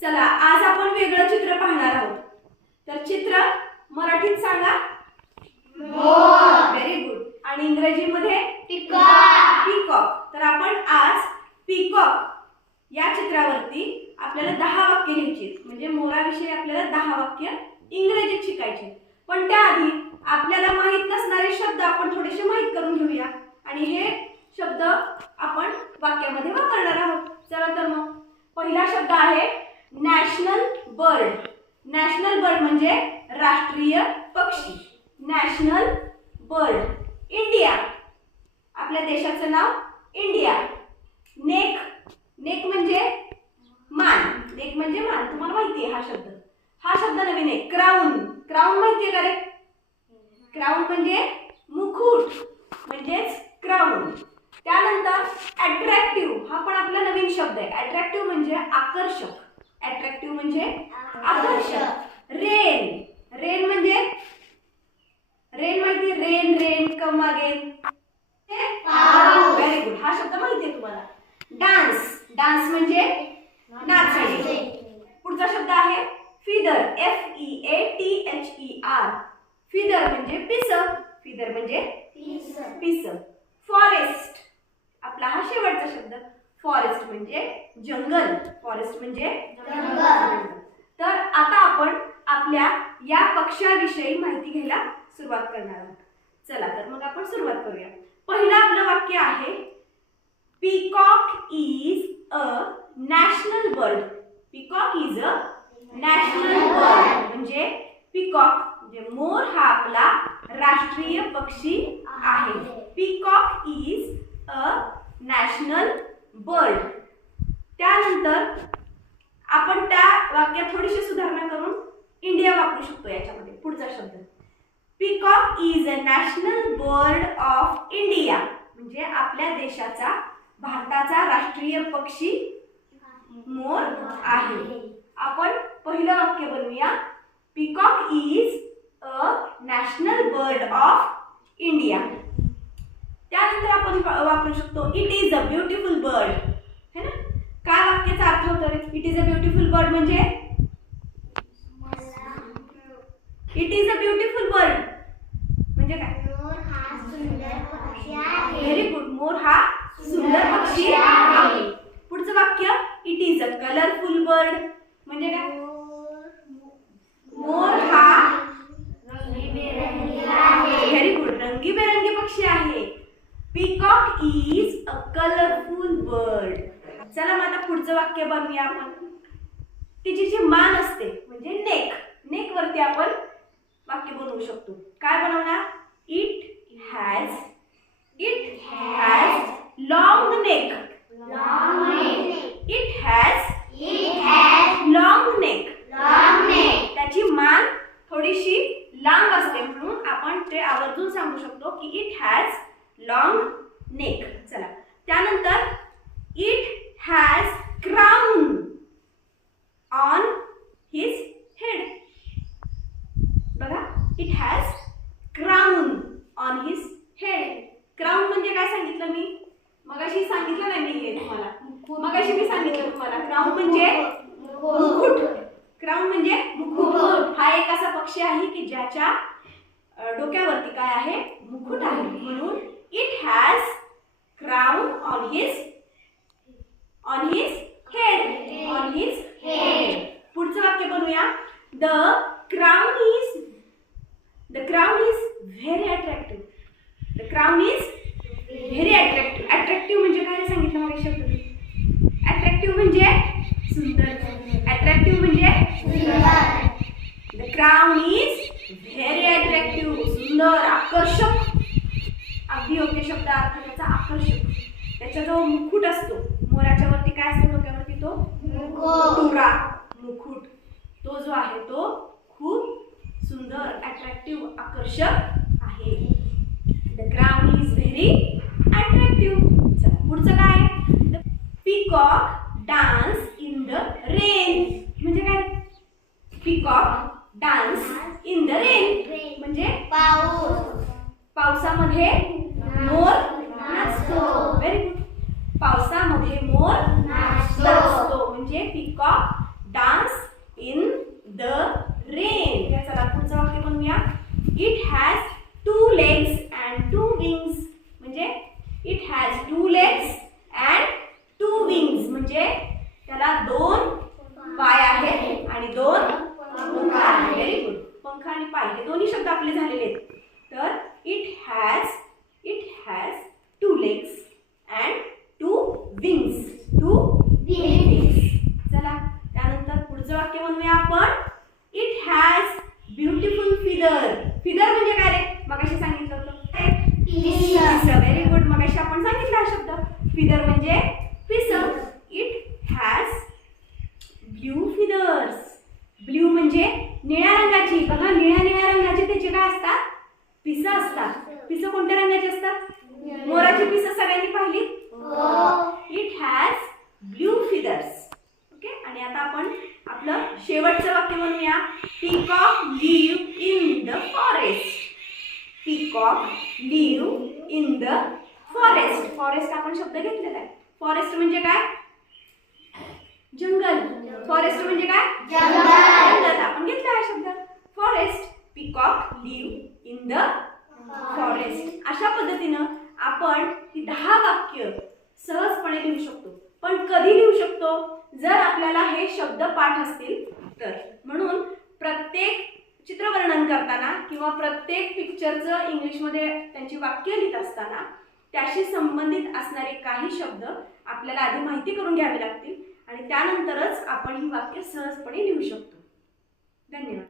चला आज आपण वेगळं चित्र पाहणार आहोत. तर चित्र मराठीत सांगा. व्हेरी गुड आणि इंग्रजीमध्ये पिकॉक. तर आपण आज पिकॉक या चित्रावरती आपल्याला दहा वाक्य लिहायची. म्हणजे मोराविषयी आपल्याला दहा वाक्य इंग्रजीत शिकायचे. पण त्याआधी आपल्याला माहीत नसणारे शब्द आपण थोडेसे माहीत करून घेऊया. आणि हे शब्द आपण वाक्यामध्ये वापरणार आहोत. चला तर मग. पहिला शब्द आहे नॅशनल बर्ड. नॅशनल बर्ड म्हणजे राष्ट्रीय पक्षी. National bird. इंडिया. आपल्या देशाचं नाव इंडिया. नेक. नेक म्हणजे मान. नेक म्हणजे मान. तुम्हाला माहिती आहे हा शब्द. हा शब्द नवीन आहे. क्राऊन क्राऊन माहिती आहे का रे? क्राऊन म्हणजे मुकुट म्हणजेच क्राऊन त्यानंतर अट्रॅक्टिव्ह हा पण आपला नवीन शब्द आहे अट्रॅक्टिव्ह म्हणजे आकर्षक अट्रॅक्टिव्ह म्हणजे आकर्षक रेन रेन म्हणजे रेन माहिती rain rain come again very good हा शब्द माहिती आहे तुम्हाला डान्स डान्स म्हणजे नाचणे पुढचा शब्द आहे. Feather F E A T H E R feather म्हणजे पिस. फिदर म्हणजे पिस. फॉरेस्ट आपला हा शेवटचा शब्द. फॉरेस्ट म्हणजे जंगल. फॉरेस्ट म्हणजे तर आता आपण आपल्या या पक्षाविषयी माहिती घ्यायला सुरुवात करणार आहोत. चला तर मग आपण सुरुवात करूया. पहिलं आपलं वाक्य आहे peacock is a national bird peacock is a national bird म्हणजे पिकॉक म्हणजे मोर हा आपला राष्ट्रीय पक्षी आहे. Peacock is a national bird त्यानंतर आपण त्या वाक्यात थोडीशी सुधारणा करून इंडिया वापरू शकतो याच्यामध्ये पुढचा शब्द. Peacock is a national bird of India म्हणजे आपल्या देशाचा भारताचा राष्ट्रीय पक्षी मोर आहे. आपण पहिलं वाक्य बनवूया. Peacock is a national bird of India त्यानंतर आपण वापरू शकतो it is a beautiful bird है ना? काय वाक्याचा अर्थ होतो it is a beautiful bird म्हणजे? It is a beautiful bird म्हणजे काय? व्हेरी गुड मोर हा सुंदर पक्षी आहे. पुढचं वाक्य it is a colourful bird म्हणजे काय? मोर हा व्हेरी गुड रंगीबेरंगी पक्षी आहे. Peacock is a colourful bird चला मग आता पुढचं वाक्य बनवूया आपण. तिची जी मान असते म्हणजे नेक नेक वरती आपण वाक्य बनवू शकतो. काय बनवणार? It has it has long neck it has long neck त्याची मान थोडीशी लांब असते म्हणून आपण ते आवर्जून सांगू शकतो की इट हॅज लॉंग नेक. चला. त्यानंतर it has crown on his head बघा it has crown on his head crown म्हणजे काय सांगितलं मी? मगाशी सांगितलं नाही मी हे तुम्हाला. मगाशी मी सांगितलं तुम्हाला. क्राऊन म्हणजे मुकुट. क्राऊन म्हणजे मुकुट. हा एक असा पक्षी आहे की ज्याच्या डोक्यावरती काय आहे? मुकुट आहे. म्हणून it has crown on his on his head on his head पुढचं वाक्य बनवूया. The crown is the crown is very attractive the crown is very attractive attractive म्हणजे काय सांगितलं मला शब्द अट्रॅक्टिव्ह म्हणजे सुंदर. अट्रॅक्टिव्ह म्हणजे the crown is very attractive सुंदर आकर्षक. अगदी योग्य शब्द अर्थ आकर्षक. त्याचा जो मुकुट असतो. मोराच्या वरती काय असतो डोक्यावरती तो? तुरा. मुकुट. तो जो आहे तो खूप सुंदर अट्रॅक्टिव्ह आकर्षक आहे. The ground is very attractive चला पुढचं काय the peacock dance in the rain म्हणजे काय? Peacock dance in the rain म्हणजे पावसामध्ये मोर नाचतो व्हेरी गुड पावसामध्ये मोर नाचतो. म्हणजे peacock dance in the rain चला पुढचं वाक्य बनवूया it has two legs and two wings म्हणजे it has two legs and two wings म्हणजे त्याला दोन पाय आहेत आणि दोन पंख आहेत. व्हेरी गुड पंख आणि पाय हे दोन्ही शब्द आपले झालेले आहेत. तर it has it has two legs and two wings two चला त्यानंतर पुढचं वाक्य म्हणूया आपण. It has beautiful feather feather म्हणजे काय रे? मगाशी सांगितलं होतं. व्हेरी गुड मगाशी आपण सांगितलं हा शब्द. फिदर म्हणजे पिस it has blue feathers blue म्हणजे निळ्या रंगाची. बघा निळ्या निळ्या रंगाचे त्याचे काय असतात? पिस असतात. पिस कोणत्या रंगाची असतात? मोराची पिस सगळ्यांनी पाहिली. It has blue feathers okay आणि आता आपण आपलं शेवटचं वाक्य म्हणूया. Peacock live in the forest peacock live in the forest forest आपण शब्द घेतलेला आहे. फॉरेस्ट म्हणजे काय? जंगल. फॉरेस्ट म्हणजे काय? जंगल. आपण घेतला हा शब्द. Forest peacock live in the forest अशा पद्धतीनं आपण ही दहा वाक्य सहजपणे लिहू शकतो. पण कधी लिहू शकतो? जर आपल्याला हे शब्द पाठ असतील तर. म्हणून प्रत्येक चित्रवर्णन करताना किंवा प्रत्येक पिक्चरचं इंग्लिशमध्ये त्यांची वाक्य लिहित असताना त्याशी संबंधित असणारे काही शब्द आपल्याला आधी माहिती करून घ्यावे लागतील आणि त्यानंतरच आपण ही वाक्य सहजपणे लिहू शकतो. धन्यवाद.